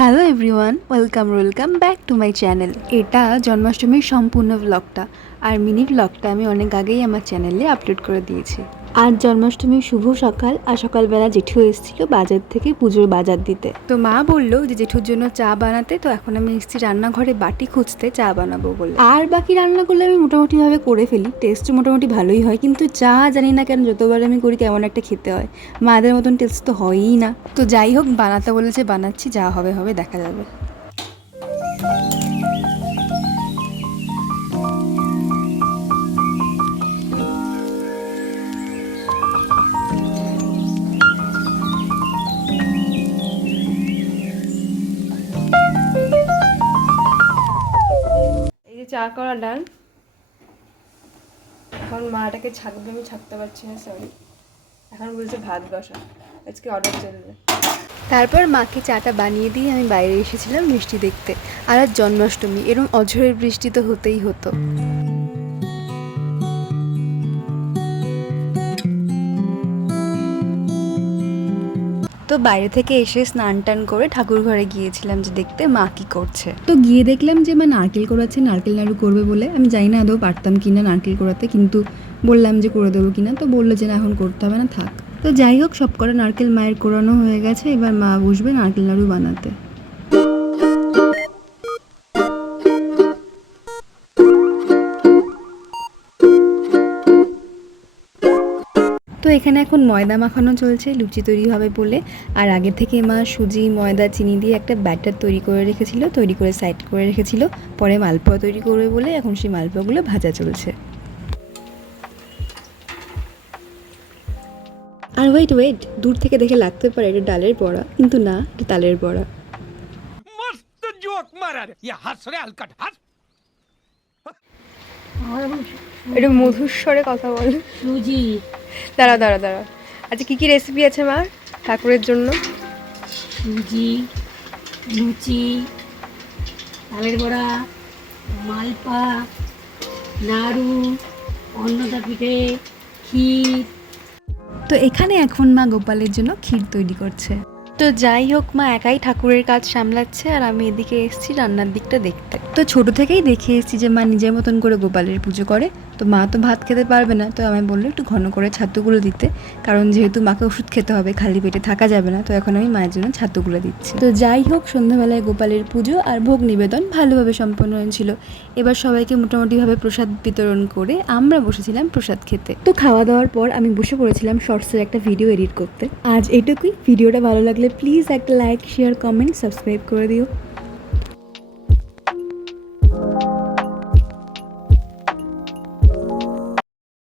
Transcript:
Hello everyone, welcome back to my channel. এটা জন্মাষ্টমীর সম্পূর্ণ ব্লগটা, আর মিনি ব্লগটা আমি অনেক আগেই আমার চ্যানেলে আপলোড করে দিয়েছি। আজ জন্মাষ্টমীর শুভ সকাল, আর সকালবেলা জেঠু এসেছিল বাজার থেকে পুজোর বাজার দিতে। তো মা বললো যে জেঠুর জন্য চা বানাতে, তো এখন আমি এসেছি রান্নাঘরে বাটি খুঁজতে চা বানাবো বলে। আর বাকি রান্নাগুলো আমি মোটামুটিভাবে করে ফেলি, টেস্টও মোটামুটি ভালোই হয়, কিন্তু চা জানি না কেন যতবার আমি করি কেমন একটা খেতে হয়, মাদের মতন টেস্ট তো হয়ই না। তো যাই হোক, বানাতে বলেছে বানাচ্ছি, যা হবে হবে দেখা যাবে। এই যে চা করা ডান, এখন মাটাকে ছাকবে, আমি ছাকতে পারছি না, সরি। এখন বলছে ভাত বসা, আজকে অর্ডার চলবে। তারপর মাকে চাটা বানিয়ে দিয়ে আমি বাইরে এসেছিলাম মিষ্টি দেখতে। আর আজ জন্মাষ্টমী, এরকম অঝোরের বৃষ্টি তো হতেই হতো। তো বাইরে থেকে এসে স্নান টান করে ঠাকুর ঘরে গিয়েছিলাম যে দেখতে মা কি করছে। তো গিয়ে দেখলাম যে মা নারকেল কোড়াচ্ছে, নারকেল নাড়ু করবে বলে। আমি জানি না আদৌ পারতাম কিনা নারকেল কোড়াতে, কিন্তু বললাম যে করে দেবো কিনা, তো বললো যে না এখন করতে হবে না, থাক। তো যাই হোক, সব কটা নারকেল মায়ের কোড়ানো হয়ে গেছে, এবার মা বসবে নারকেল নাড়ু বানাতে। তো এখানে এখন ময়দা মাখানো চলছে, লুচি তৈরি হবে বলে। আর আগে থেকে মা সুজি, ময়দা, চিনি দিয়ে একটা ব্যাটার তৈরি করে রেখেছিল, তৈরি করে সাইড করে রেখেছিল। পরে মালপোয়া তৈরি করবে বলে এখন সেই মালপোয়াগুলো ভাজা চলছে। আর ওয়েট, দূর থেকে দেখে লাগতে পারে এটা ডালের বড়া, কিন্তু না, এটা তালের বড়া। मस्त जोक मारा रे ये हंस रे हलकट हंस এটা মধুস্বরে কথা বল। সুজি, দাঁড়া। আচ্ছা, কি রেসিপি আছে মা ঠাকুরের জন্য? সুজি, লুচি, তালের বড়া, মালপা, নাড়ু, অন্নদা পিঠে, ক্ষীর। তো এখানে এখন মা গোপালের জন্য ক্ষীর তৈরি করছে। তো যাই হোক, মা একাই ঠাকুরের কাজ সামলাচ্ছে, আর আমি এদিকে এসেছি রান্নার দিকটা দেখতে। তো ছোট থেকেই দেখে এসেছি যে মা নিজের মতন করে গোপালের পুজো করে। তো মা তো ভাত খেতে পারবে না, তো আমি বললো একটু ঘন করে ছাতুগুলো দিতে, কারণ যেহেতু মাকে ওষুধ খেতে হবে, খালি পেটে থাকা যাবে না। তো এখন আমি মায়ের জন্য ছাতুগুলো দিচ্ছি। তো যাই হোক, সন্ধ্যাবেলায় গোপালের পুজো আর ভোগ নিবেদন ভালোভাবে সম্পন্ন হয়েছিল। এবার সবাইকে মোটামুটিভাবে প্রসাদ বিতরণ করে আমরা বসেছিলাম প্রসাদ খেতে। তো খাওয়া দাওয়ার পর আমি বসে পড়েছিলাম শর্টসের একটা ভিডিও এডিট করতে। আজ এটুকুই। ভিডিওটা ভালো লাগলে প্লিজ একটা লাইক, শেয়ার, কমেন্ট, সাবস্ক্রাইব করে দিও।